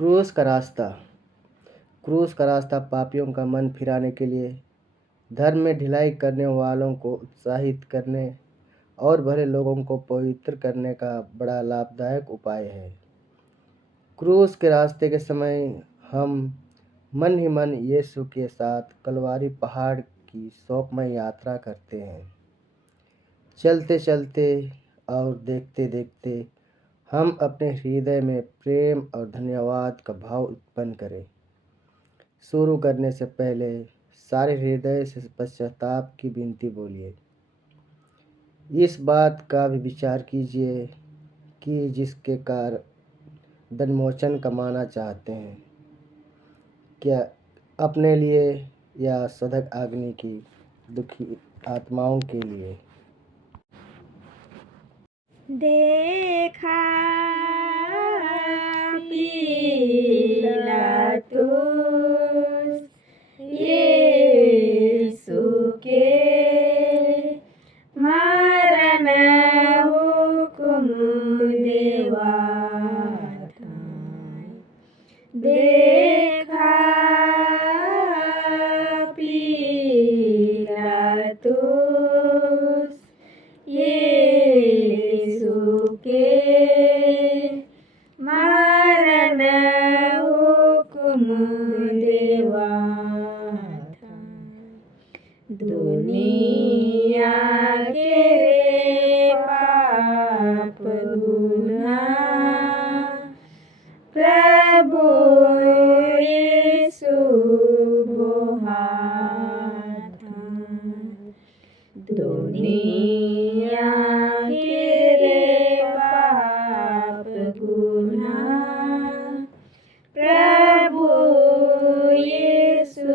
क्रूस का रास्ता। क्रूस का रास्ता पापियों का मन फिराने के लिए, धर्म में ढिलाई करने वालों को उत्साहित करने और भले लोगों को पवित्र करने का बड़ा लाभदायक उपाय है। क्रूस के रास्ते के समय हम मन ही मन यीशु के साथ कलवारी पहाड़ की शोकमय यात्रा करते हैं। चलते चलते और देखते देखते हम अपने हृदय में प्रेम और धन्यवाद का भाव उत्पन्न करें। शुरू करने से पहले सारे हृदय से पश्चाताप की विनती बोलिए। इस बात का भी विचार कीजिए कि जिसके कारण दंडमोचन कमाना चाहते हैं, क्या अपने लिए या सदक अग्नि की दुखी आत्माओं के लिए। देखा पिलातुस यीशु के मरण हुकुम देवा था। देखा पिलातुस यीशु के मरण हुकुम देवा था। दुनिया के पाप गुनाह प्रभु यीशु बोहा था। दुनिया के पाप गुनाह प्रभु यीशु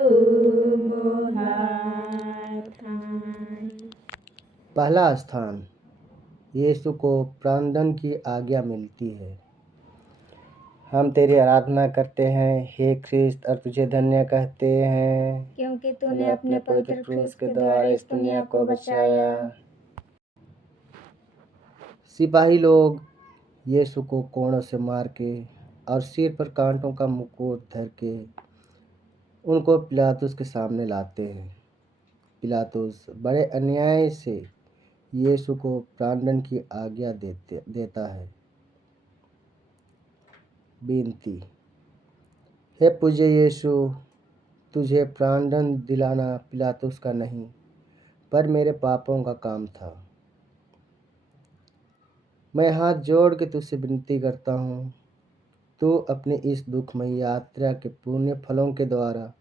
बोहा था। पहला स्थान, यीशु को प्राणदंड की आज्ञा मिलती है। हम तेरी आराधना करते हैं हे ख्रिस्त, और तुझे धन्य कहते हैं क्योंकि तूने अपने पवित्र क्रूस के द्वारा इस दुनिया को बचाया। सिपाही लोग यीशु को कोड़ों से मार के और सिर पर कांटों का मुकुट धर के उनको पिलातुस के सामने लाते हैं। पिलातुस बड़े अन्याय से यीशु को प्राणदंड की आज्ञा देता है। विनती। हे पूज्य यीशु, तुझे प्राणदंड दिलाना पिलातुस का नहीं पर मेरे पापों का काम था। मैं हाथ जोड़ के तुझसे विनती करता हूँ, तू अपनी इस दुखमयी यात्रा के पुण्य फलों के द्वारा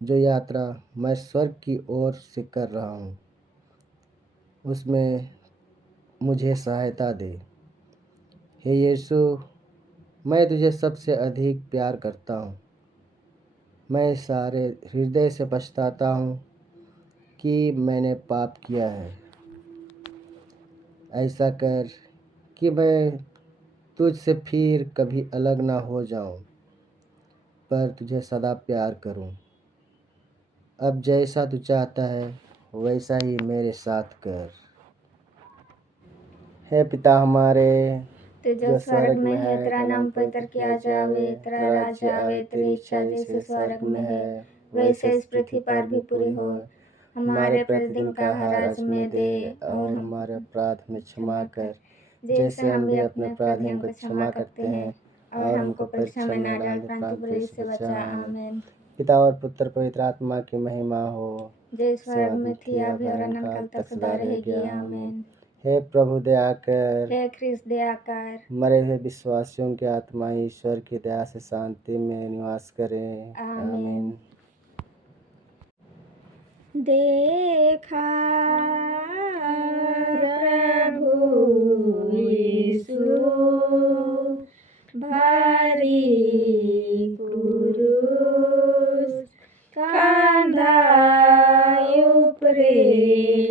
जो यात्रा मैं स्वर्ग की ओर से कर रहा हूँ उसमें मुझे सहायता दे। हे यीशु, मैं तुझे सबसे अधिक प्यार करता हूँ। मैं सारे हृदय से पछताता हूँ कि मैंने पाप किया है। ऐसा कर कि मैं तुझसे फिर कभी अलग ना हो जाऊं, पर तुझे सदा प्यार करूं। अब जैसा तू चाहता है वैसा ही मेरे साथ कर। हे पिता हमारे तू जो स्वर्ग में है, तेरा नाम पवित्र किया जावे, तेरा राज्य आवे, तेरी इच्छा जैसे स्वर्ग में है वैसे इस पृथ्वी पर भी पूरी हो। हमारे प्रतिदिन का आहार आज हमें दे, और हमारे अपराध में क्षमा कर जैसे हम भी अपने अपराधियों को क्षमा करते हैं, और हमको परीक्षा में न डाल परंतु बुरे से बचा। आमीन। पिता और पुत्र पवित्र आत्मा की महिमा हो, जो स्वर्ग में थी अभी और अनंत काल तक सदा रहेगी। आमीन। हे प्रभु दया कर, हे ख्रिस्त दया कर। मरे हुए विश्वासियों की आत्मा ईश्वर की दया से शांति में निवास करें। आमीन। देखा प्रभु यीशु भारी क्रूस कांधा उपरे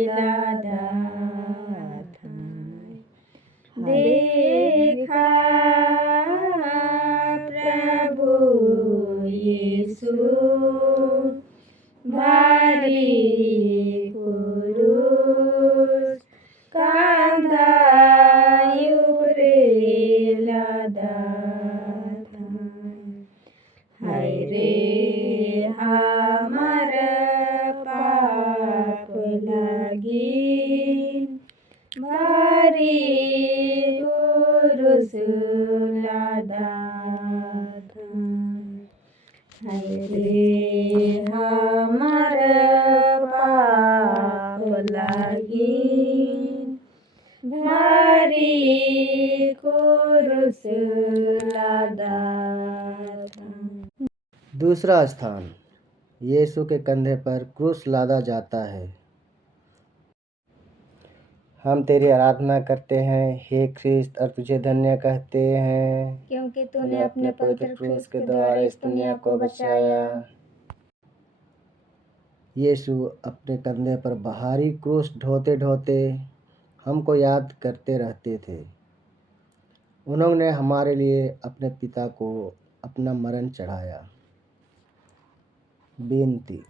लादा था। देखा प्रभु यीशु भारी क्रूस कांधा उपरे लादा था। दात। हाय रे हमार पाप लागी भारी क्रूस लादा था। दूसरा स्थान, यीशु के कंधे पर क्रूस लादा जाता है। हम तेरी आराधना करते हैं हे ख्रिस्त, और तुझे धन्य कहते हैं क्योंकि तूने अपने पवित्र क्रूस के द्वारा इस दुनिया को बचाया। यीशु अपने कंधे पर भारी क्रूस ढोते ढोते हमको याद करते रहते थे। उन्होंने हमारे लिए अपने पिता को अपना मरण चढ़ाया। विनती।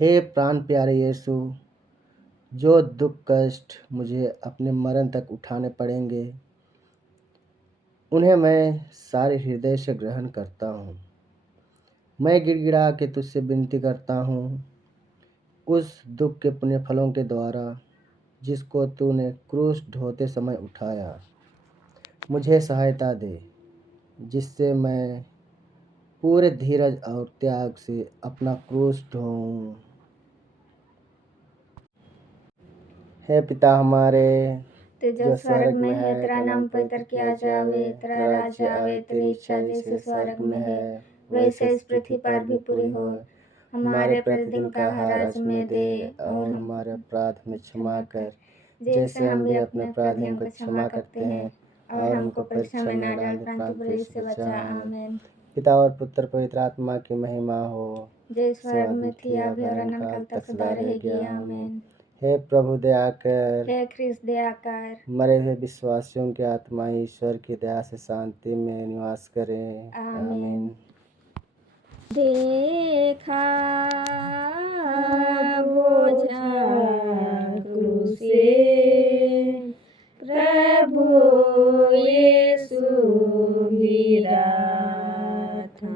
हे प्राण प्यारे यीशु, जो दुख कष्ट मुझे अपने मरण तक उठाने पड़ेंगे, उन्हें मैं सारे हृदय से ग्रहण करता हूँ। मैं गिड़गिड़ा के तुझसे विनती करता हूँ, उस दुख के पुण्य फलों के द्वारा जिसको तूने क्रूस ढोते समय उठाया, मुझे सहायता दे, जिससे मैं पूरे धीरज और त्याग से अपना क्रूस ढोऊं। हे पिता हमारे, तू जो स्वर्ग में है, तेरा नाम पवित्र किया जावे, तेरा राज्य आवे, तेरी इच्छा जैसे स्वर्ग में है वैसे इस पृथ्वी पर भी पूरी हो। हमारे प्रतिदिन का आहार आज हमें दे, और हमारे अपराध में क्षमा कर, जैसे हम भी अपने अपराधियों को क्षमा करते हैं, और हमको परीक्षा में न डाल, परंतु बुरे से बचा। आमीन। पिता और पुत्र पवित्र आत्मा की महिमा हो, जय स्वर्ग में थी अभी और अनंत तक सदा रहेगी। आमीन। हे प्रभु दया कर, हे ख्रिस्त दया कर। मरे हुए विश्वासियों की आत्मा ईश्वर की दया से शांति में निवास करें। आमीन। देखा बोझा क्रूसे प्रभु यीशु गिरा था।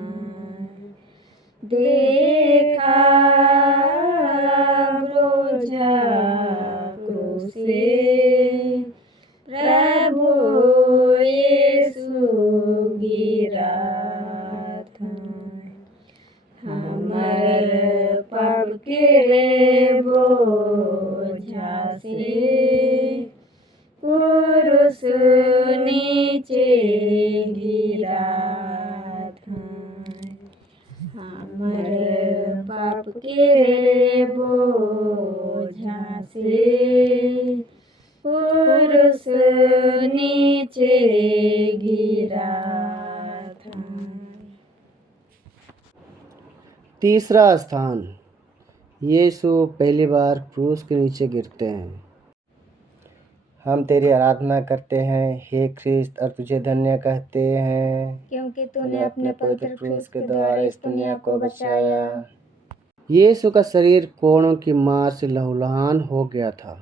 देखा बोझा क्रूसे प्रभु यीशु गिरा था। हमर पाप के बोझा से क्रूस नीचे गिरा था। हमर पाप के बोझा से क्रूस नीचे गिरा था। तीसरा स्थान, यीशु पहली बार क्रूस के नीचे गिरते हैं। हम तेरी आराधना करते हैं हे ख्रिस्त, और तुझे धन्य कहते हैं क्योंकि तूने अपने पवित्र क्रूस के द्वारा इस दुनिया को बचाया। यीशु का शरीर कोड़ों की मार से लहूलुहान हो गया था।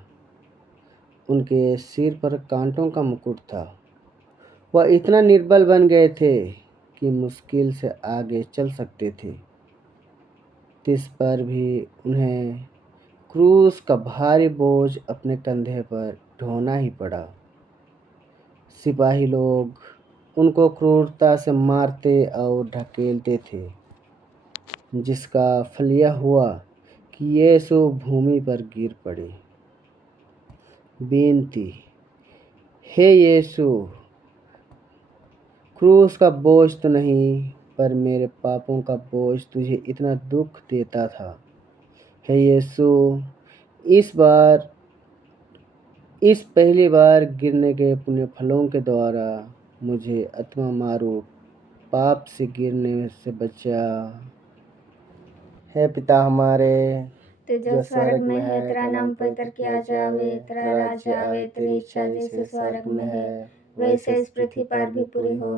उनके सिर पर कांटों का मुकुट था। वह इतना निर्बल बन गए थे कि मुश्किल से आगे चल सकते थे। इस पर भी उन्हें क्रूस का भारी बोझ अपने कंधे पर ढोना ही पड़ा। सिपाही लोग उनको क्रूरता से मारते और ढकेलते थे, जिसका फल यह हुआ कि यीशु भूमि पर गिर पड़े। विनती। हे यीशु, क्रूस का बोझ तो नहीं, पर मेरे पापों का बोझ तुझे इतना दुख देता था। हे यीशु, इस पहली बार गिरने के पुण्य फलों के द्वारा मुझे आत्मा मारू पाप से गिरने से बचा। हे पिता हमारे, तू जो स्वर्ग में है, तेरा नाम पवित्र किया जावे, तेरा राज्य आवे, तेरी इच्छा जैसे स्वर्ग में है वैसे इस पृथ्वी पर भी पूरी हो।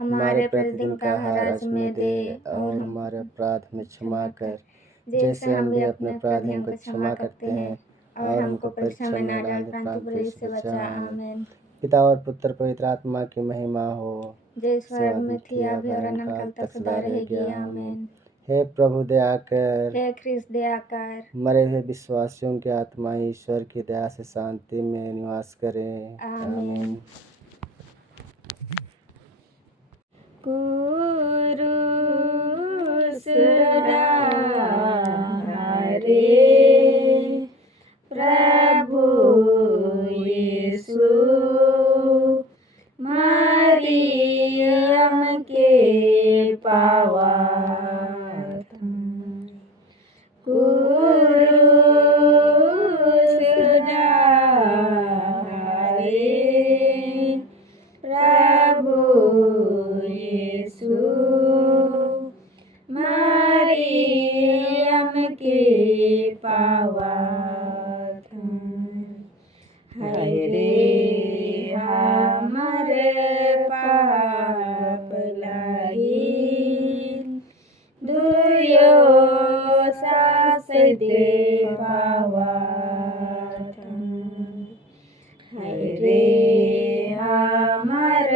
हमारे प्रतिदिन का आहार आज हमें दे, और हमारे अपराध में क्षमा कर, जैसे हम भी अपने अपराधियों को क्षमा करते हैं, और हमको परीक्षा में न डाल, परंतु बुरे से बचा। आमीन। पिता और पुत्र पवित्र आत्मा की महिमा हो, जय स्वर्ग में थी अभी और अनंत तक सदा रहेगी। आमीन। हे प्रभु दया कर, हे ख्रिस्त दया कर। मरे हुए विश्वासियों की आत्मा ईश्वर की दया से शांति में निवास करें। आमीन। प्रभु यीशु मरियम के पावा क्रूस डाले प्रभु यीशु मरियम के पावा हाय रे हमर पाप लागी दुयो सास दे पावा हाय रे हमर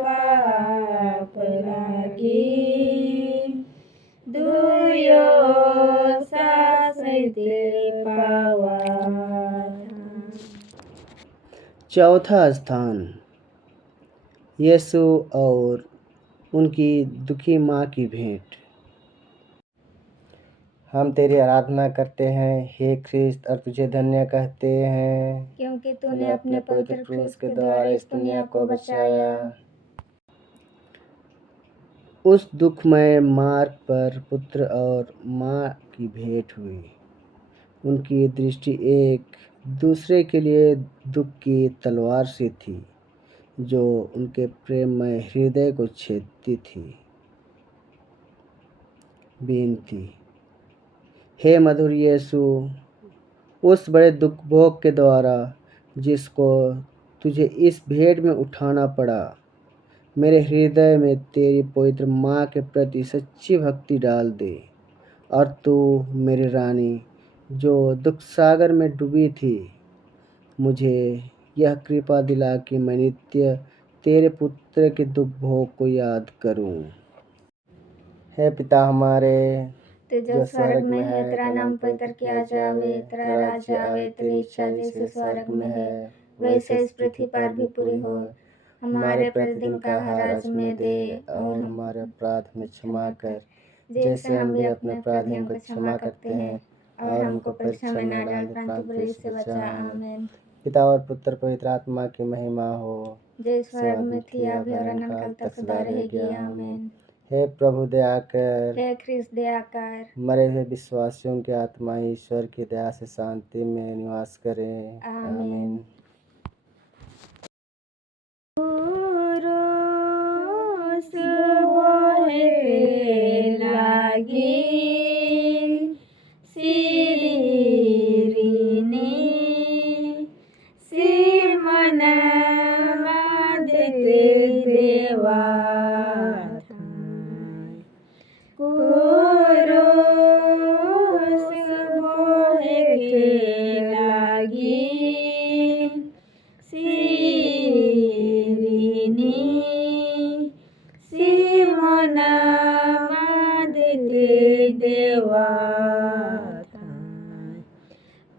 पाप लागी दुयो सास दे पावा। चौथा स्थान यीशु और उनकी दुखी माँ की भेंट। हम तेरी आराधना करते हैं हे ख्रिस्त और तुझे धन्य कहते हैं क्योंकि तूने अपने पवित्र क्रूस के द्वारा इस दुनिया को बचाया। उस दुखमय मार्ग पर पुत्र और माँ की भेंट हुई। उनकी दृष्टि एक दूसरे के लिए दुख की तलवार सी थी जो उनके प्रेममय हृदय को छेदती थी। बेनती। हे मधुर यीशु, उस बड़े दुख भोग के द्वारा जिसको तुझे इस भेंट में उठाना पड़ा, मेरे हृदय में तेरी पवित्र माँ के प्रति सच्ची भक्ति डाल दे। और तू मेरी रानी जो दुख सागर में डूबी थी, मुझे यह कृपा दिला कि मैं नित्य तेरे पुत्र के दुख भोग को याद करूं। हे पिता हमारे तू जो स्वर्ग में है, तेरा नाम पवित्र किया जावे, तेरा राज्य आवे, तेरी इच्छा जैसे स्वर्ग में है वैसे इस पृथ्वी पर भी पूरी हो। हमारे प्रतिदिन का आहार आज हमें दे और हमारे अपराध में क्षमा कर जैसे हम भी अपने अपराधियों को क्षमा करते हैं और हमको परीक्षा में न डाल परंतु बुरे से बचा। आमीन। पिता और पुत्र पवित्र आत्मा की महिमा हो जय स्वर्ग में थी अभी और अनंत तक सदा रहेगी। आमीन। हे प्रभु दया कर, हे ख्रिस्त दया कर। मरे हुए विश्वासियों की आत्मा ईश्वर की दया से शांति में निवास करे। आमीन।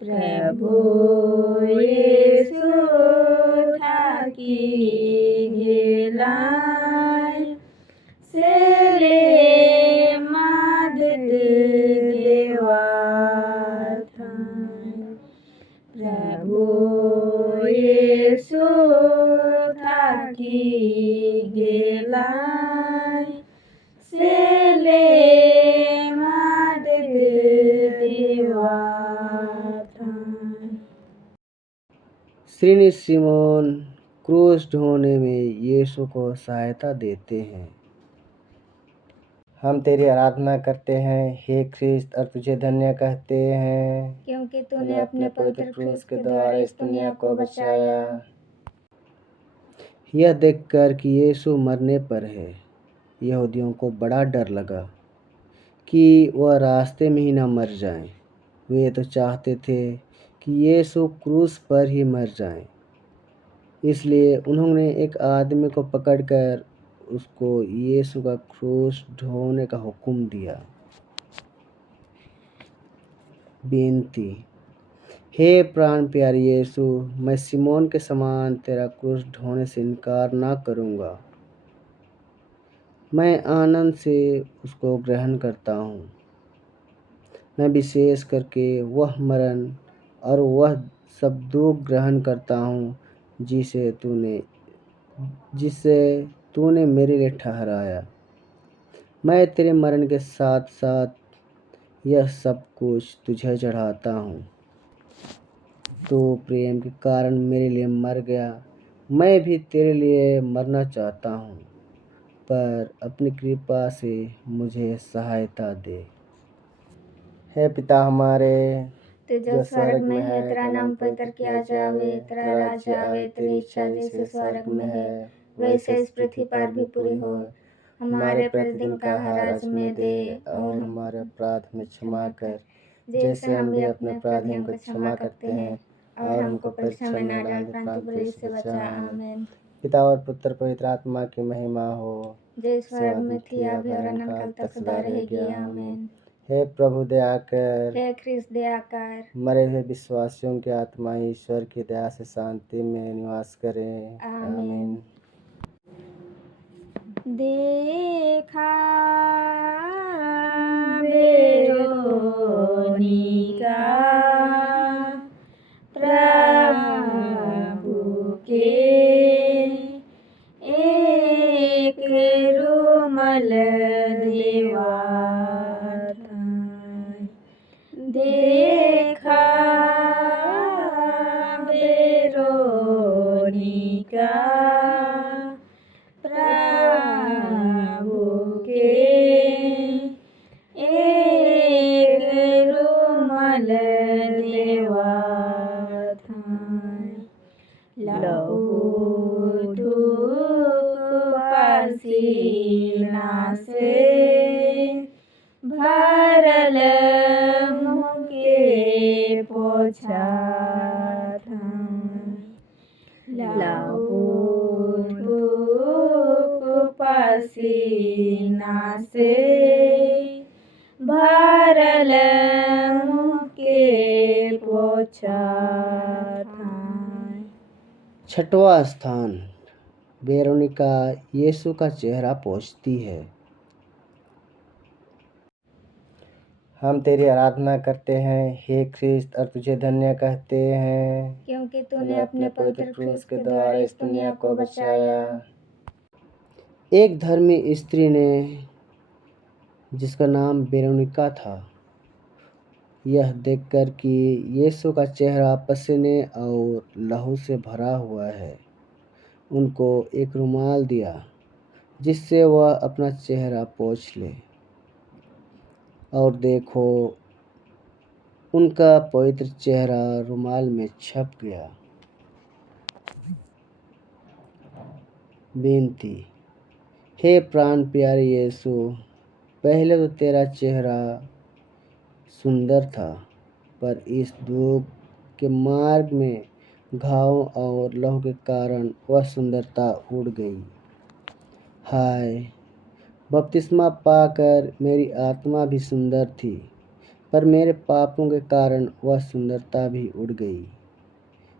प्रभु यीशु थाकी गेलाय सेले मदद देवा प्रभु यीशु थाकी गेलाय सेले मदद देवा। श्रीनी सिमोन क्रूस ढोने में यीशु को सहायता देते हैं। हम तेरी आराधना करते हैं हे ख्रिस्त और तुझे धन्य कहते हैं क्योंकि तूने अपने पवित्र क्रूस के द्वारा इस दुनिया को बचाया। यह देखकर कि यीशु मरने पर है, यहूदियों को बड़ा डर लगा कि वह रास्ते में ही न मर जाएं। वे तो चाहते थे कि यीशु क्रूस पर ही मर जाएं। इसलिए उन्होंने एक आदमी को पकड़कर उसको यीशु का क्रूस ढोने का हुक्म दिया। बेनती। हे प्राण प्यारे यीशु, मैं सिमोन के समान तेरा क्रूस ढोने से इनकार ना करूँगा। मैं आनंद से उसको ग्रहण करता हूँ। मैं विशेष करके वह मरण और वह सब दुख ग्रहण करता हूँ जिसे तूने मेरे लिए ठहराया। मैं तेरे मरण के साथ साथ यह सब कुछ तुझे चढ़ाता हूँ। तू प्रेम के कारण मेरे लिए मर गया। मैं भी तेरे लिए मरना चाहता हूँ, पर अपनी कृपा से मुझे सहायता दे। हे पिता हमारे तू जो स्वर्ग में है, तेरा नाम पवित्र किया जावे, तेरा राज्य आवे, तेरी इच्छा जैसे स्वर्ग में है वैसे इस पृथ्वी पर भी पूरी हो। हमारे प्रतिदिन का आहार आज हमें दे, और हमारे अपराध में क्षमा कर, जैसे हम भी अपने अपराधियों को क्षमा करते हैं, और हमको परीक्षा में न डाल परंतु बुराई से बचा। आमीन। पिता और पुत्र पवित्र आत्मा की महिमा हो, जय स्वर्ग में थी अभी और अनंत काल तक सदा रहेगी। आमीन। हे प्रभु दया कर, हे ख्रिस्त दया कर। मरे हुए विश्वासियों की आत्मा ईश्वर की दया से शांति में निवास करें। आमीन। देखा वेरोनिका प्रभु के एक रूमल दीवार देखा वेरोनिका प्रभु के एक रूमल दीवार लहू धूप पसीना से भरल मुँह के पोछा लहू धूप पसीना से भरल मुँह के पोछा। छठवां स्थान, वेरोनिका यीशु का चेहरा पोंछती है। हम तेरी आराधना करते हैं हे ख्रिस्त, और तुझे धन्य कहते हैं क्योंकि तूने अपने पवित्र क्रूस के द्वारा इस दुनिया को बचाया। एक धर्मी स्त्री ने, जिसका नाम वेरोनिका था, यह देखकर कि यीशु का चेहरा पसीने और लहू से भरा हुआ है, उनको एक रुमाल दिया जिससे वह अपना चेहरा पोंछ ले। और देखो, उनका पवित्र चेहरा रुमाल में छप गया। विनती। हे प्राण प्यारे यीशु, पहले तो तेरा चेहरा सुंदर था, पर इस दुख के मार्ग में घावों और लहू के कारण वह सुंदरता उड़ गई। हाय, बपतिस्मा पाकर मेरी आत्मा भी सुंदर थी, पर मेरे पापों के कारण वह सुंदरता भी उड़ गई।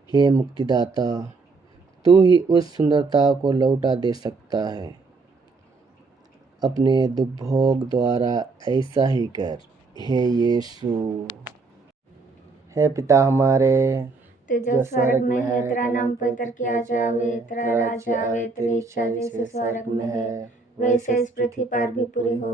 हे मुक्तिदाता, तू ही उस सुंदरता को लौटा दे सकता है। अपने दुख भोग द्वारा ऐसा ही कर हे यीशु। हे पिता हमारे तू जो स्वर्ग में है, तेरा नाम पवित्र किया जावे, तेरा राज्य आवे, तेरी इच्छा जैसे स्वर्ग में है वैसे इस पृथ्वी पर भी पूरी हो।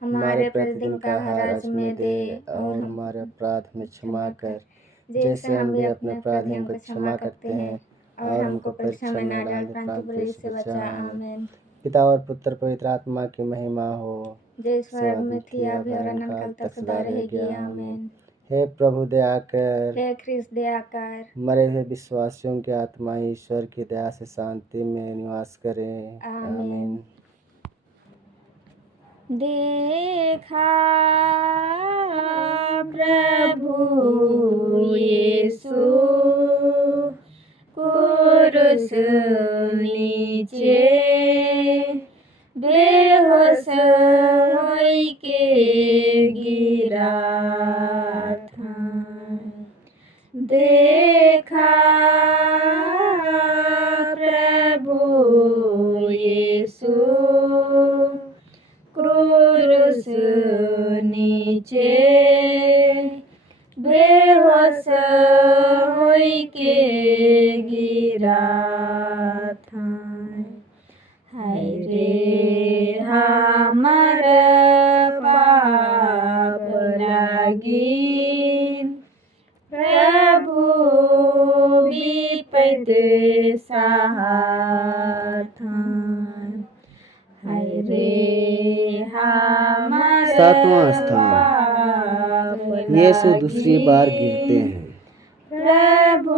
हमारे प्रतिदिन का आहार आज हमें दे, और हमारे अपराध में क्षमा कर, जैसे हम भी अपने अपराधियों को क्षमा करते हैं, और हमको परीक्षा में न डाल परंतु बुराई से बचा। आमीन। पिता और पुत्र पवित्र आत्मा की महिमा हो, जय स्वर्ग में थी अभी और अनंत काल तक सदा रहेगी। आमीन। हे प्रभु दया कर, हे ख्रिस्त दया कर। मरे हुए विश्वासियों की आत्मा ईश्वर की दया से शांति में निवास करें। आमीन। देखा प्रभु यीशु क्रूस नीचे बेहोश होई के गिरा था। देखा प्रभु यीशु क्रूस नीचे रे हमर पाप लागी प्रभु विपद सहाथन। हाय रे हमर सातवां स्थान। पाप यीशु दूसरी बार गिरते हैं। प्रभु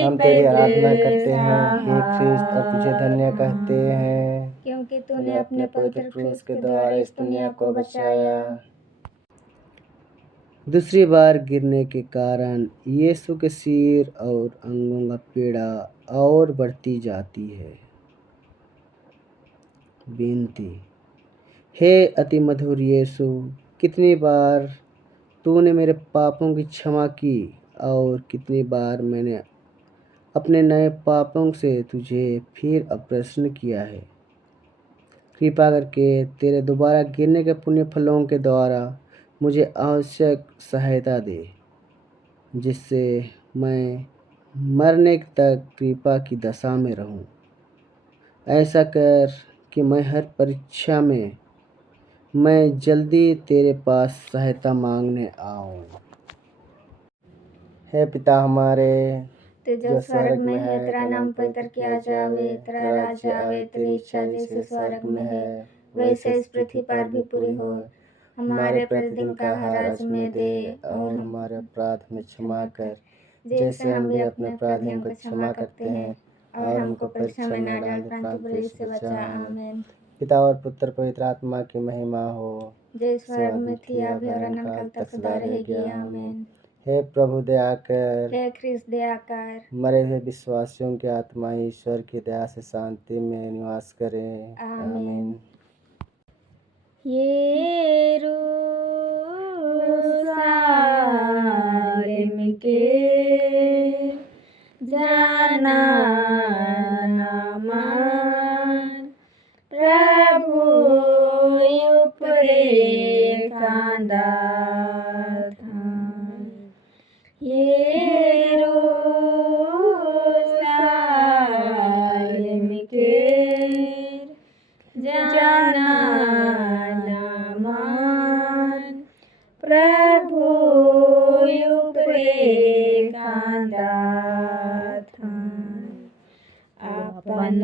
हम तेरी आराधना करते हैं हे ख्रिस्त और तुझे धन्य कहते हैं क्योंकि तूने अपने पवित्र क्रूस के द्वारा इस दुनिया को बचाया। दूसरी बार गिरने के कारण यीशु के सिर और अंगों का पीड़ा और बढ़ती जाती है। विनती। हे अति मधुर यीशु, कितनी बार तूने मेरे पापों की क्षमा की और कितनी बार मैंने अपने नए पापों से तुझे फिर अप्रसन्न किया है। कृपा करके तेरे दोबारा गिरने के पुण्य फलों के द्वारा मुझे आवश्यक सहायता दे, जिससे मैं मरने तक कृपा की दशा में रहूं। ऐसा कर कि मैं हर परीक्षा में मैं जल्दी तेरे पास सहायता मांगने आऊं। हे पिता हमारे तू जो स्वर्ग में है, तेरा नाम पवित्र किया जावे, तेरा राज्य आवे, तेरी इच्छा जैसे स्वर्ग में है वैसे इस पृथ्वी पर भी पूरी हो। हमारे प्रतिदिन का आहार आज हमें दे और हमारे अपराध में क्षमा कर, जैसे हम भी अपने अपराधियों को क्षमा करते हैं, और हमको परीक्षा में न डाल परंतु बुरे से बचा। आमीन। पिता और पुत्र पवित्र आत्मा की महिमा हो, जय स्वर्ग में थी अभी और अनंत तक सदा रहेगी। आमीन। हे प्रभु दया कर, हे ख्रिस्त दया कर। मरे हुए विश्वासियों की आत्मा ईश्वर की दया से शांति में निवास करें। आमीन। यरूशलेम के जाना मन प्रभु ऊपरे कांदत हन। यरूशलेम के जाना मन प्रभु ऊपरे कांदत हन। अपन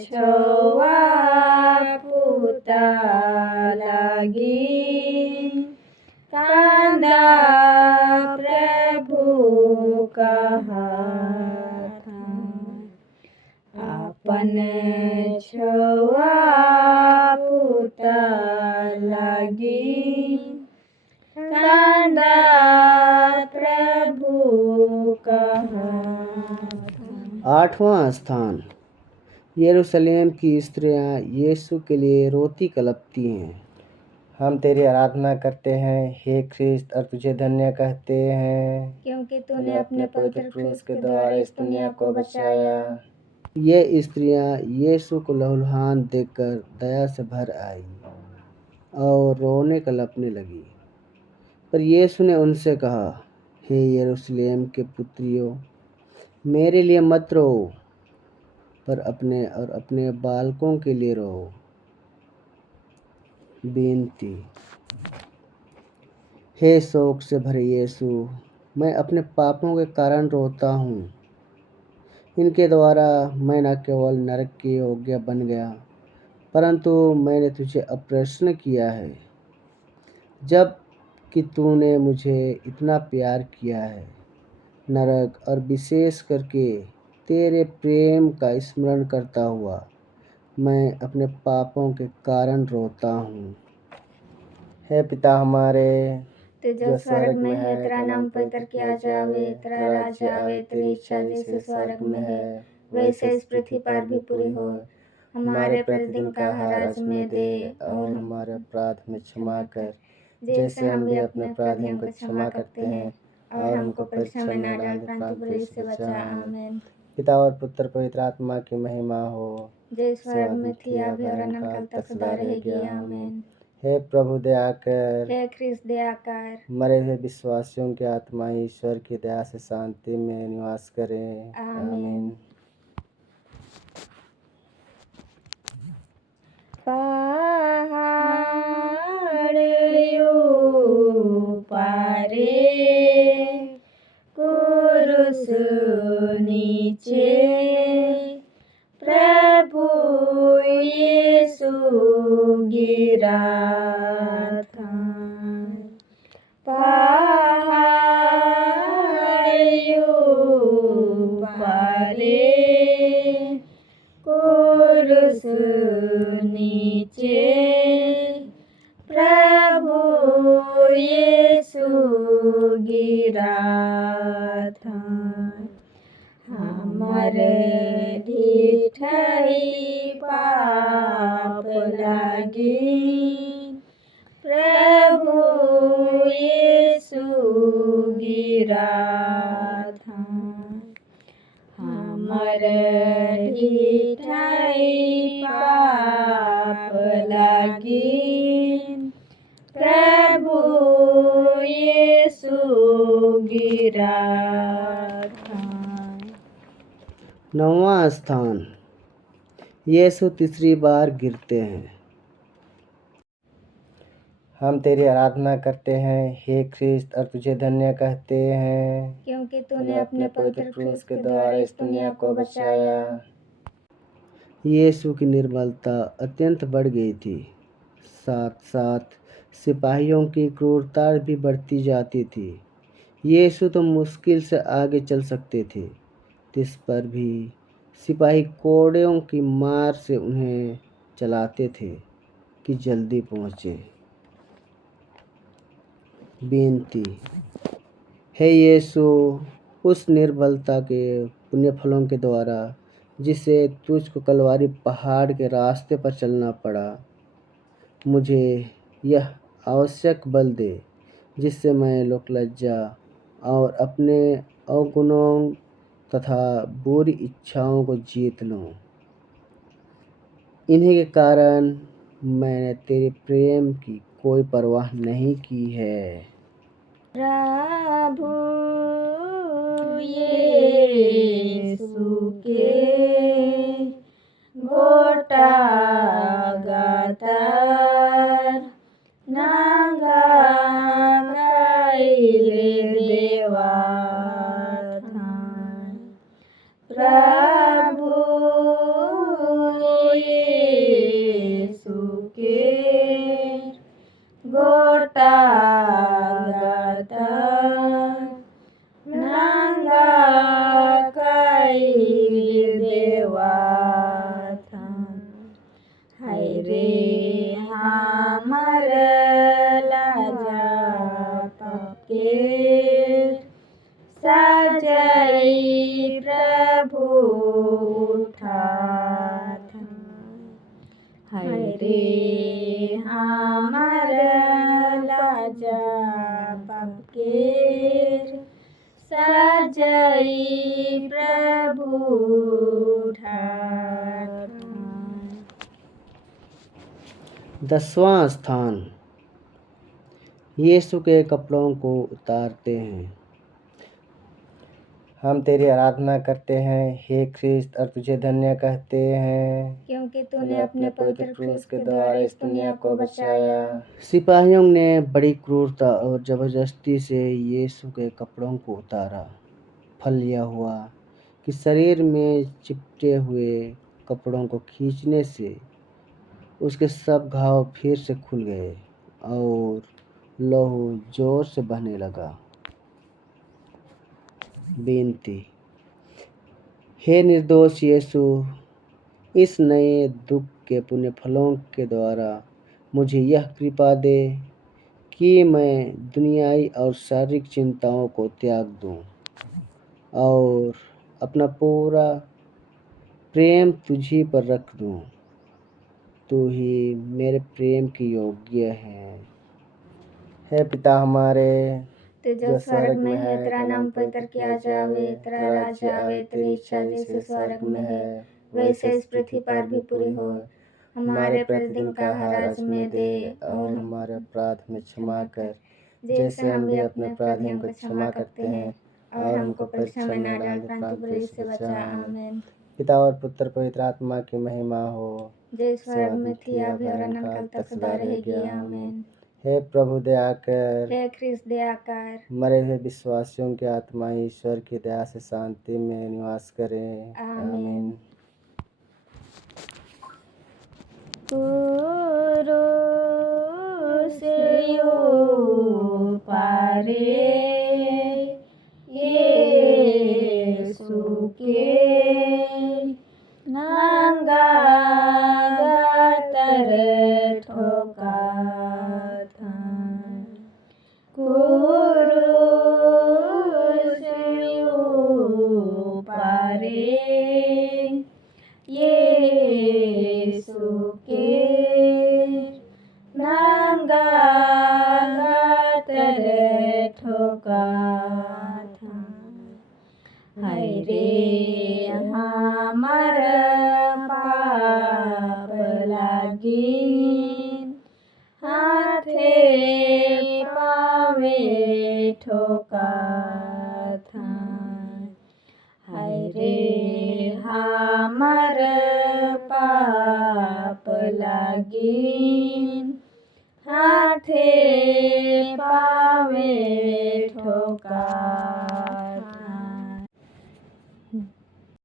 छुआ पुता लागी कांदा प्रभु कहत हन। अपन छुआ पुता लागी कांदा प्रभु कहत हन। आठवां स्थान। यरूशलेम की स्त्रियां यीशु के लिए रोती कलपती हैं। हम तेरी आराधना करते हैं हे ख्रिस्त और तुझे धन्य कहते हैं क्योंकि तूने अपने पवित्र क्रूस के द्वारा इस दुनिया को बचाया। ये स्त्रियां यीशु को लहूलुहान देखकर दया से भर आई और रोने कलपने लगी। पर यीशु ने उनसे कहा, हे यरूशलेम के पुत्रियों, मेरे लिए मत रो, पर अपने और अपने बालकों के लिए रो। विनती। हे शोक से भरे यीशु, मैं अपने पापों के कारण रोता हूँ। इनके द्वारा मैं न केवल नरक के योग्य बन गया, परंतु मैंने तुझे अप्रसन्न किया है। जब कि तूने मुझे इतना प्यार किया है, नरक और विशेष करके तेरे प्रेम का स्मरण करता हुआ मैं अपने पापों के कारण रोता हूँ। हे पिता हमारे तू जो स्वर्ग में है, तेरा नाम पवित्र किया जावे, तेरा राज्य आवे, तेरी इच्छा जैसे स्वर्ग में है वैसे इस पृथ्वी पर भी पूरी हो। हमारे प्रतिदिन का आहार आज हमें दे और हमारे अपराध में क्षमा कर, जैसे हम भी अपने अपराधियों को क्षमा करते हैं, और हमको परीक्षा में न डाल परंतु बुरे से बचा। आमीन। पिता और पुत्र पवित्र आत्मा की महिमा हो, जय स्वर्ग में थी अभी और अनंत तक सदा रहेगी। आमीन। हे प्रभु दया कर, हे ख्रिस्त दया कर। मरे हुए विश्वासियों की आत्मा ईश्वर की दया से शांति में निवास करें। आमीन। था। पहाड़ियों पारे क्रूस नीचे प्रभु यीशु गिरा था। हमारे ढिठाई पाप लागी प्रभु यीशु गिरा था। हमारे ढिठाई पाप लागी प्रभु यीशु गिरा था। 9वां स्थान, यीशु तीसरी बार गिरते हैं। हम तेरी आराधना करते हैं हे ख्रिस्त और तुझे धन्य कहते हैं, क्योंकि तूने अपने पवित्र क्रूस के द्वारा इस दुनिया को बचाया। यीशु की निर्बलता अत्यंत बढ़ गई थी। साथ साथ सिपाहियों की क्रूरता भी बढ़ती जाती थी। यीशु तो मुश्किल से आगे चल सकते थे, इस पर भी सिपाही कोड़ों की मार से उन्हें चलाते थे कि जल्दी पहुँचे। बेनती, हे यीशु, उस निर्बलता के पुण्य फलों के द्वारा जिसे तुझको कलवारी पहाड़ के रास्ते पर चलना पड़ा, मुझे यह आवश्यक बल दे जिससे मैं लोक लज्जा और अपने अवगुणों तथा बुरी इच्छाओं को जीत लूँ। इन्हीं के कारण मैंने तेरे प्रेम की कोई परवाह नहीं की है। प्रभु यीशु के गोटा गातार नागा काइले देवा था। प्रभु यीशु के गोटा गातार नागा काइले देवा था। हाय रे हमर लाजा पाप के सजाई प्रभु उठा था। हाय रे हमर लाजा पाप के सजाई प्रभु उठा था। 10वां स्थान, यीशु के कपड़ों को उतारते हैं। हम तेरी आराधना करते हैं हे ख्रिस्त और तुझे धन्य कहते हैं, क्योंकि तूने अपने पवित्र क्रूस के द्वारा इस दुनिया को बचाया। सिपाहियों ने बड़ी क्रूरता और जबरदस्ती से यीशु के कपड़ों को उतारा। फल यह हुआ कि शरीर में चिपटे हुए कपड़ों को खींचने से उसके सब घाव फिर से खुल गए और लहू जोर से बहने लगा। बेनती, हे निर्दोष यीशु, इस नए दुख के पुण्य फलों के द्वारा मुझे यह कृपा दे कि मैं दुनियाई और शारीरिक चिंताओं को त्याग दूं और अपना पूरा प्रेम तुझी पर रख दूं। तू ही मेरे प्रेम की योग्य है। हे पिता हमारे तू जो स्वर्ग में है, तेरा नाम पवित्र किया जावे, तेरा राज्य आवे, तेरी इच्छा जैसे स्वर्ग में है वैसे इस पृथ्वी पर भी पूरी हो। हमारे प्रतिदिन का आहार आज हमें दे और हमारे अपराध में क्षमा कर जैसे हम भी अपने अपराधियों को क्षमा करते हैं, और हमको परीक्षा में न डाल परंतु बुराई से बचा। आमीन। पिता और पुत्र पवित्र आत्मा की महिमा हो, जय स्वर्ग में थी अभी और अनंत काल तक सदा रहेगी। आमीन। हे प्रभु दया कर, हे ख्रिस्त दया कर। मरे हुए विश्वासियों की आत्मा ईश्वर की दया से शांति में निवास करें। आमीन। पारे यीशु के नंगा गातर ठोका था क्रूस पारे यीशु के नंगा गातर ठोका था। हाय रे हमर पाप लागी हाथे पावे ठोका था। हाय रे हमर पाप लागी हाथे पावे ठोका था।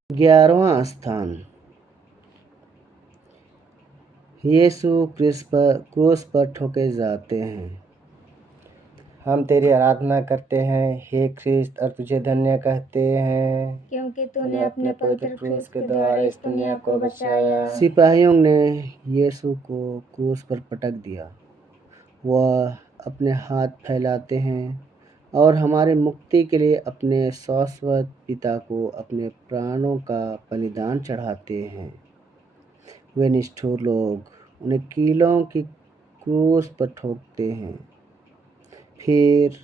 11वां स्थान यीशु क्रूस पर ठोके जाते हैं। हम तेरी आराधना करते हैं हे ख्रिस्त और तुझे धन्य कहते हैं क्योंकि तूने अपने पवित्र क्रूस के द्वारा इस दुनिया को बचाया। सिपाहियों ने यीशु को क्रूस पर पटक दिया। वह अपने हाथ फैलाते हैं और हमारे मुक्ति के लिए अपने शाश्वत पिता को अपने प्राणों का बलिदान चढ़ाते हैं। वे निष्ठुर लोग उन्हें कीलों की क्रूस पर ठोकते हैं, फिर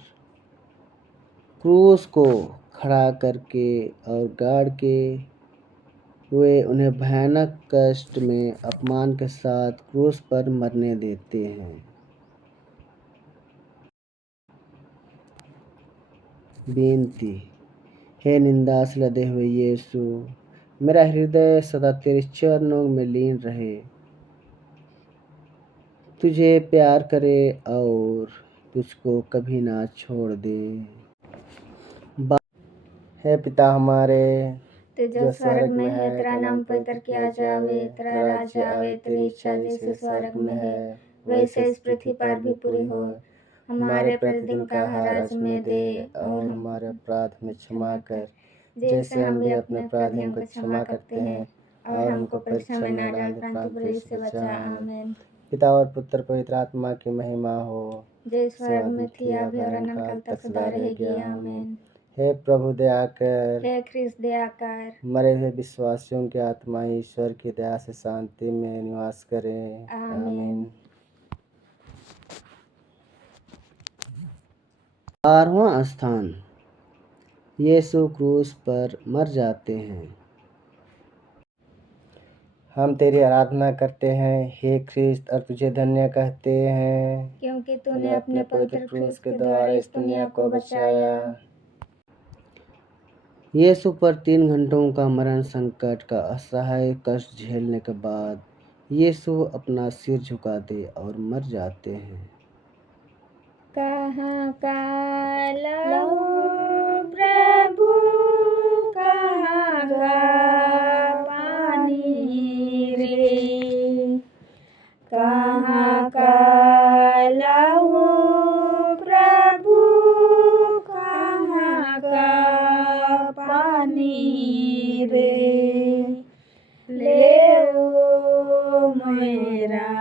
क्रूस को खड़ा करके और गाड़ के वे उन्हें भयानक कष्ट में अपमान के साथ क्रूस पर मरने देते हैं। बेनती। हे निंदा से लदे हुए यीशु, मेरा हृदय सदा तेरे चरणों में लीन रहे, तुझे प्यार करे और तुझको कभी ना छोड़ दे। हे पिता हमारे तू जो स्वर्ग में है, तेरा नाम पवित्र किया जावे, तेरा राज्य आवे, तेरी इच्छा जैसे स्वर्ग में है वैसे इस पृथ्वी पर भी पूरी हो। हमारे प्रतिदिन का आहार आज हमें दे और हमारे अपराध में क्षमा कर जैसे हम भी अपने अपराधियों को क्षमा करते हैं और हमको परीक्षा में न डाल परंतु बुरे से बचा। आमीन। पिता और पुत्र पवित्र आत्मा की महिमा हो, जय स्वर्ग में थी अभी और अनंत तक सदा रहेगी। आमीन। हे प्रभु दया कर, हे ख्रिस्त दया कर। मरे हुए विश्वासियों की आत्मा ईश्वर की दया से शांति में निवास करें। आमीन। 12वां स्थान यीशु क्रूस पर मर जाते हैं। हम तेरी आराधना करते हैं हे ख्रिस्त और तुझे धन्य कहते हैं क्योंकि तूने अपने पवित्र क्रूस के द्वारा इस दुनिया को बचाया। यीशु पर 3 घंटों का मरण संकट का असहाय कष्ट झेलने के बाद यीशु अपना सिर झुकाते और मर जाते हैं। कहाँ का लहू प्रभु, कहाँ का पानी रे, कहाँ का लहू प्रभु, कहाँ का पानी रे, ले ओ मेरा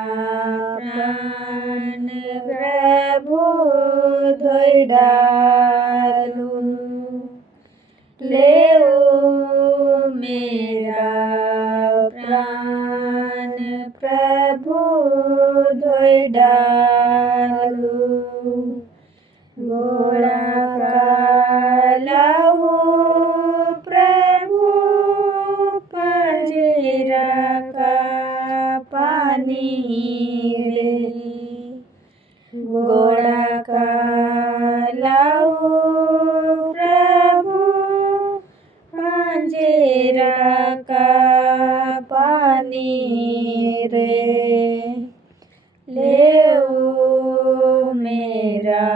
प्राण प्रभु धोई डालू, ले ओ मेरा प्राण प्रभु धोई डालू। घोड़ा का लहू प्रभु, पंजरा का पानी रे, घोड़ा का लहू प्रभु, पंजरा का पानी रे, ले ओ मेरा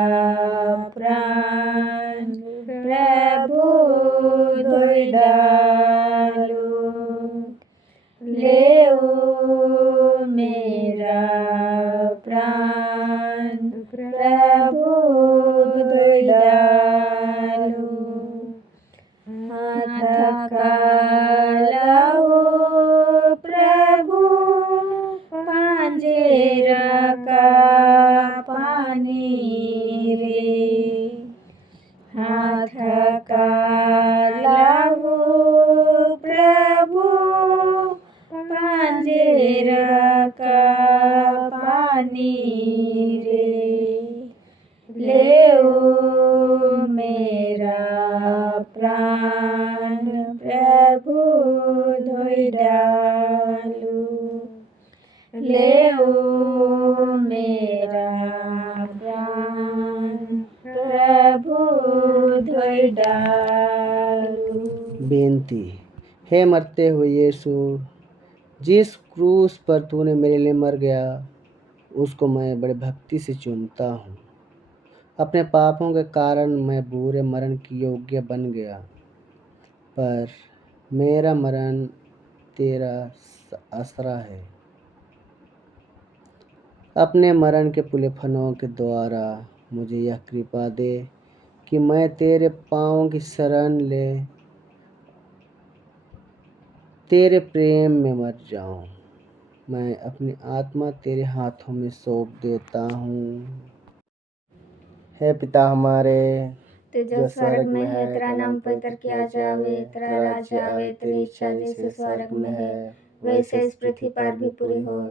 प्राण प्रभु धोई डालू, ले ओ मेरा प्राण रखा पानी रे, लेओ मेरा प्राण प्रभु धोई डालू, लेओ मेरा प्राण प्रभु धोई डालू। बेनती। हे मरते हुए यीशु, जिस क्रूस पर तूने मेरे लिए मर गया, उसको मैं बड़े भक्ति से चूमता हूँ। अपने पापों के कारण मैं बुरे मरण की योग्य बन गया, पर मेरा मरण तेरा आसरा है। अपने मरण के पुलेफनों के द्वारा मुझे यह कृपा दे कि मैं तेरे पाँवों की शरण ले तेरे प्रेम में मर जाऊं। मैं अपनी आत्मा तेरे हाथों में सौंप देता हूँ। हे पिता हमारे, तू जो स्वर्ग में है, तेरा नाम पवित्र किया जावे, तेरा राज्य आवे, तेरी इच्छा जैसे स्वर्ग में है वैसे इस पृथ्वी पर भी पूरी हो।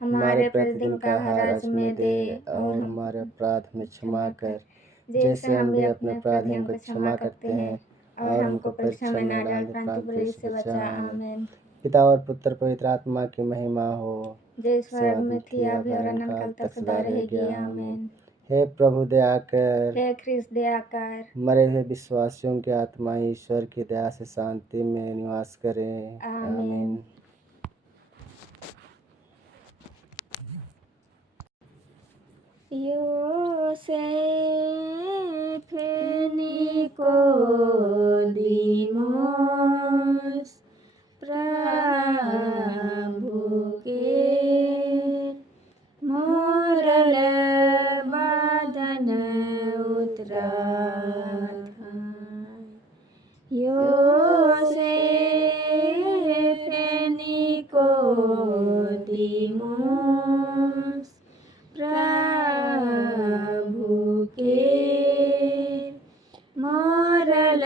हमारे प्रतिदिन का आहार आज हमें दे, और हमारे अपराध में क्षमा कर, जैसे हम भी अपने अपराधियों को क्षमा करते हैं, और हमको परीक्षा में न डाल, परंतु बुराई से बचा। आमीन। पिता और पुत्र पवित्र आत्मा की महिमा हो, जय स्वर्ग में थी, अभी और अनंत काल तक सदा रहेगी। आमीन। हे प्रभु दया कर, हे ख्रिस्त दया कर। मरे हुए विश्वासियों की आत्मा ईश्वर की दया से शांति में निवास करें। आमीन। योसेफ निकोदीमोस प्रभु के मोरल बादन उतरा था। योसेफ निकोदीमोस प्रभु के मोरल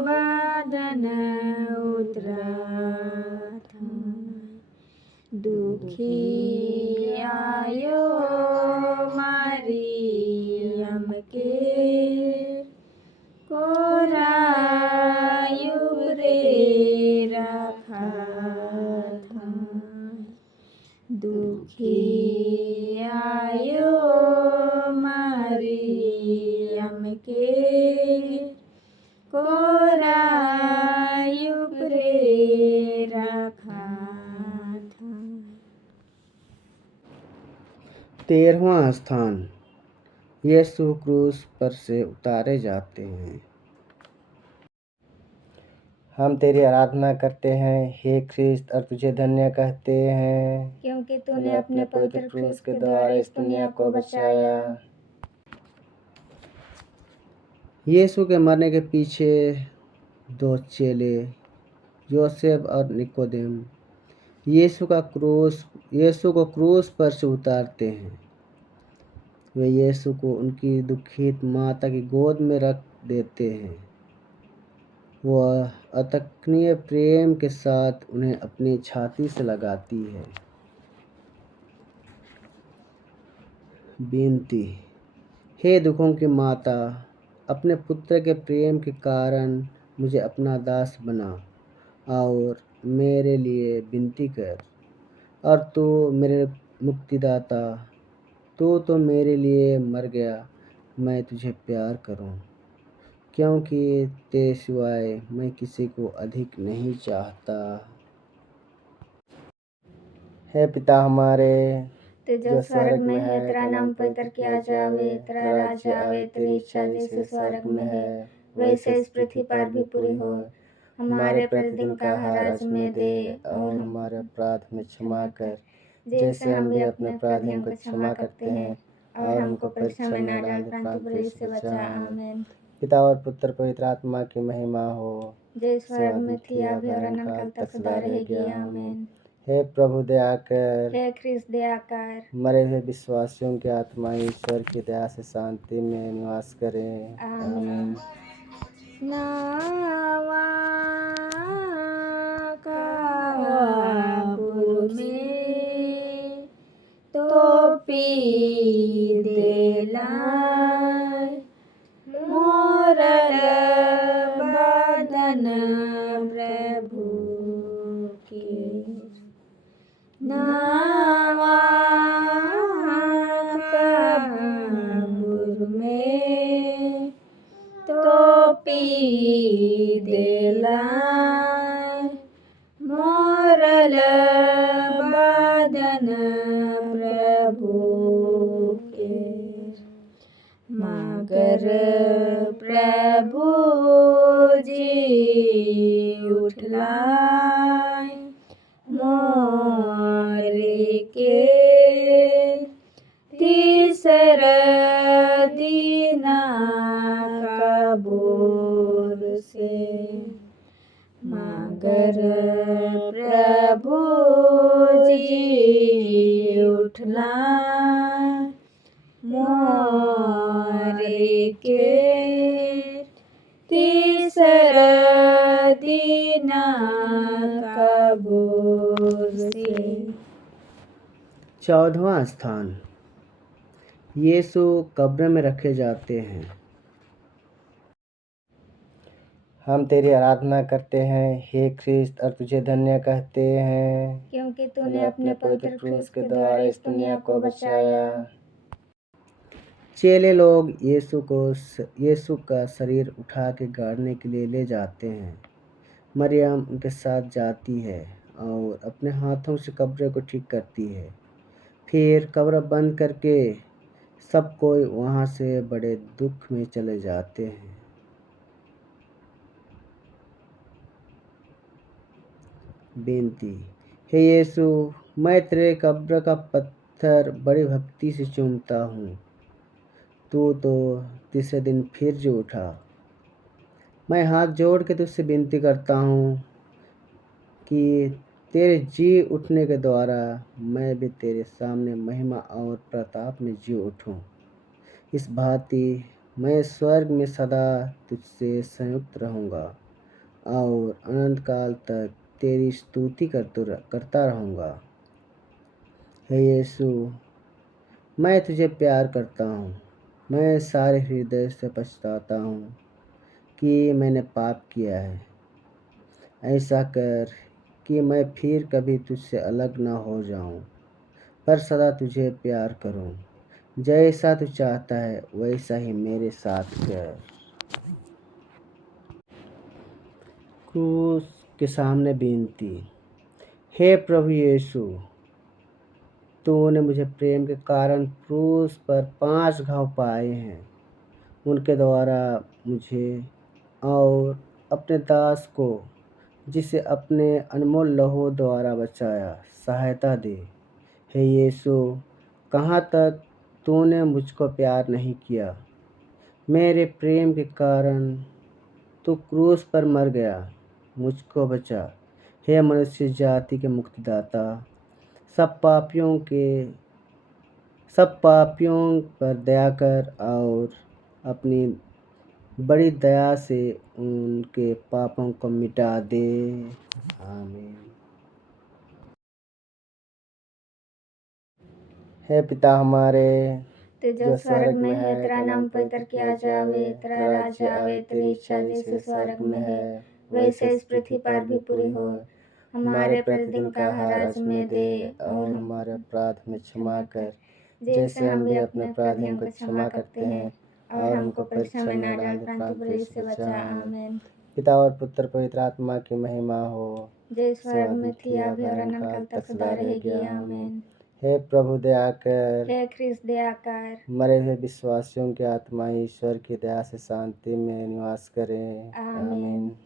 बादन उतरा था। दुखी आयो मरियम के कोरायुब रे रखा था। दुखी आयो मरियम के कोरायुब रे रखा था। 13वां स्थान, यीशु क्रूस पर से उतारे जाते हैं। हम तेरी आराधना करते हैं हे ख्रिस्त, और तुझे धन्य कहते हैं, क्योंकि तूने अपने पवित्र क्रूस के द्वारा इस दुनिया को बचाया। यीशु के मरने के पीछे दो चेले, योसेफ और निकोदेम, यीशु को क्रूस पर से उतारते हैं। वे यीशु को उनकी दुखित माता की गोद में रख देते हैं। वह अतर्कनीय प्रेम के साथ उन्हें अपनी छाती से लगाती है। विनती। हे दुखों की माता, अपने पुत्र के प्रेम के कारण मुझे अपना दास बना और मेरे लिए विनती कर। और तू मेरे मुक्तिदाता, तू तो मेरे लिए मर गया, मैं तुझे प्यार करूं, क्योंकि तेरे सिवाय मैं किसी को अधिक नहीं चाहता। हे पिता हमारे, तू जो स्वर्ग में है, तेरा नाम पवित्र किया जावे, तेरा राज्य आवे, तेरी इच्छा जैसे स्वर्ग में है वैसे इस पृथ्वी पर भी पूरी हो। हमारे प्रतिदिन का आहार आज हमें दे, और हमारे अपराध में क्षमा कर, जैसे हम भी अपने अपराधियों को क्षमा करते हैं, और हमको परीक्षा में न डाल, परंतु बुराई से बचा। आमीन। पिता और पुत्र पवित्र आत्मा की महिमा हो, जय स्वर्ग में थी, अभी और अनंत काल तक सदा रहेगी। आमीन। हे प्रभु दया कर, हे ख्रिस्त दया कर। मरे हुए विश्वासियों की आत्मा ईश्वर की दया से शांति में निवास करें। आमीन। नवा कापुर में पी देलाय मोरल बदन प्रभु के नावा कबूर में तो पी देलाय मोरल बदन प्रभु के मगर प्रभु जी उठलाय मोरे के तीसर दीना कबूर से मगर प्रभु जी उठलाय मोरे के तीसर दीना कबूर से। 14वां स्थान, यीशु कब्र में रखे जाते हैं। हम तेरी आराधना करते हैं हे ख्रिस्त और तुझे धन्य कहते हैं क्योंकि तूने अपने पवित्र क्रूस के द्वारा इस दुनिया को बचाया। चेले लोग यीशु का शरीर उठा के गाड़ने के लिए ले जाते हैं। मरियम उनके साथ जाती है और अपने हाथों से कब्र को ठीक करती है। फिर कब्र बंद करके सब कोई वहाँ से बड़े दुख में चले जाते हैं। बेनती, हे यीशु, मैं तेरे कब्र का पत्थर बड़ी भक्ति से चूमता हूँ। तू तो तीसरे दिन फिर जी उठा। मैं हाथ जोड़ के तुझसे विनती करता हूँ कि तेरे जी उठने के द्वारा मैं भी तेरे सामने महिमा और प्रताप में जी उठूँ। इस भांति मैं स्वर्ग में सदा तुझसे संयुक्त रहूँगा और अनंत काल तक तेरी स्तुति करता रहूँगा। हे यीशु, मैं तुझे प्यार करता हूँ। मैं सारे हृदय से पछताता हूँ कि मैंने पाप किया है। ऐसा कर कि मैं फिर कभी तुझसे अलग ना हो जाऊँ, पर सदा तुझे प्यार करूँ। जैसा तू चाहता है वैसा ही मेरे साथ कर। क्रूस के सामने विनती, हे प्रभु यीशु, तूने मुझे प्रेम के कारण क्रूस पर 5 घाव पाए हैं। उनके द्वारा मुझे और अपने दास को, जिसे अपने अनमोल लहू द्वारा बचाया, सहायता दे। हे यीशु, कहाँ तक तूने मुझको प्यार नहीं किया। मेरे प्रेम के कारण तू क्रूस पर मर गया। मुझको बचा। हे मनुष्य जाति के मुक्तिदाता, सब पापियों पर दया कर और अपनी बड़ी दया से उनके पापों को मिटा दे। आमीन। हे पिता हमारे तू जो स्वर्ग में है, तेरा नाम पवित्र किया जावे, तेरा राज्य आवे, तेरी इच्छा जैसे स्वर्ग में है वैसे इस पृथ्वी पर भी पूरी हो। हमारे प्रतिदिन का आहार आज हमें दे और हमारे अपराध में क्षमा कर, जैसे हम भी अपने अपराधियों को क्षमा करते हैं, और हमको परीक्षा में न डाल परंतु बुराई से बचा। आमीन। पिता और पुत्र पवित्र आत्मा की महिमा हो, जय स्वर्ग में थी अभी और अनंत काल तक सदा रहेगी। आमीन। हे प्रभु दया कर, हे ख्रिस्त दया कर। मरे हुए विश्वासियों की आत्मा ईश्वर की दया से शांति में निवास करें। आमीन।